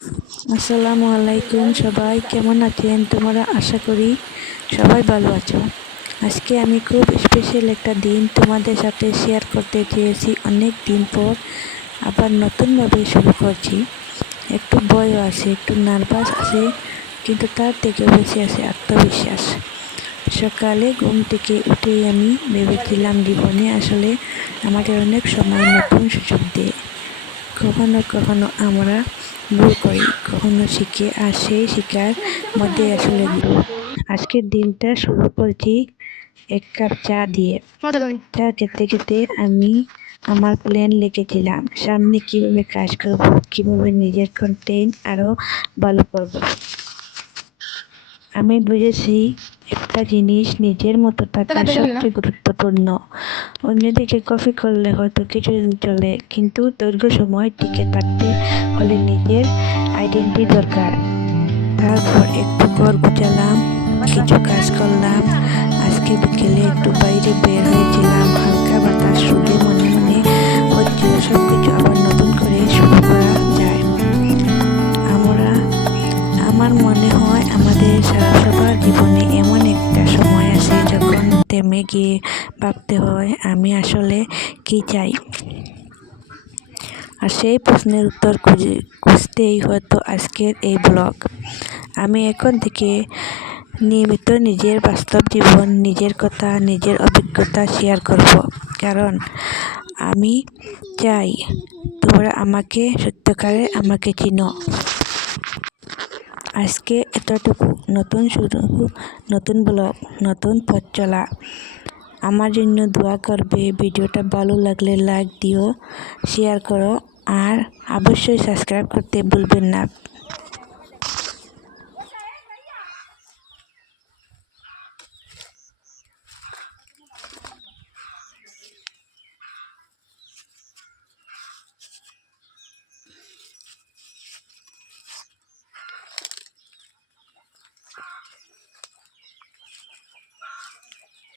আসসালামু আলাইকুম, সবাই কেমন আছেন? তোমরা আশা করি সবাই ভালো আছো। আজকে আমি খুব স্পেশাল একটা দিন তোমাদের সাথে শেয়ার করতে চেয়েছি। অনেক দিন পর আবার নতুনভাবে শুরু করছি। একটু ভয়ও আছে, একটু নার্ভাস আছে, কিন্তু তার থেকে বেশি আছে আত্মবিশ্বাস। সকালে ঘুম থেকে উঠেই আমি ভেবেছিলাম জীবনে আসলে আমাদের অনেক সময় নতুন সুযোগ দেয়। কখনো কখনো আমরা ভুল করি, কখনো শিখি, আর সেই শিকার মধ্যে আসলে গ্রো। আজকের দিনটা শুরু করছি এক কাপ চা দিয়ে। চা খেতে খেতে আমি আমার প্ল্যান লিখেছিলাম, সামনে কিভাবে কাজ করব, কিভাবে নিজের কন্টেন্ট আরো ভালো করব। আমি বুঝেছি একটা জিনিস, নিজের মতো থাকা সবচেয়ে গুরুত্বপূর্ণ। অন্যদিকে কপি করলে হয়তো কিছুদিন চলে, কিন্তু দীর্ঘ সময় টিকে থাকতে হলে নিজের আইডেন্টিটি দরকার। তারপর একটু ঘর গুছালাম, কিছু কাজ করলাম। আজকে বিকেলে একটু বাইরে বের হয়েছিলাম, হালকা বাতাস শুকে মনে মনে হচ্ছিল সবকিছু আবার নতুন করে শুরু করা যায়। আমার মনে হয় আমাদের সবার জীবনে এমন একটা সময় আছে যখন থেমে গিয়ে ভাবতে হয়, আমি আসলে কি চাই। আর সেই প্রশ্নের উত্তর খুঁজতেই হয়তো আজকের এই ব্লগ। আমি এখন থেকে নিয়মিত নিজের বাস্তব জীবন, নিজের কথা, নিজের অভিজ্ঞতা শেয়ার করব, কারণ আমি চাই তোমরা আমাকে সত্যিকারে আমাকে চিনো। আজকে এতটুকু, নতুন শুরু, নতুন ব্লগ, নতুন পথ চলা। আমার জন্য দোয়া করবে। ভিডিওটা ভালো লাগলে লাইক দিও, শেয়ার করো, আর অবশ্যই সাবস্ক্রাইব করতে ভুলবেন না।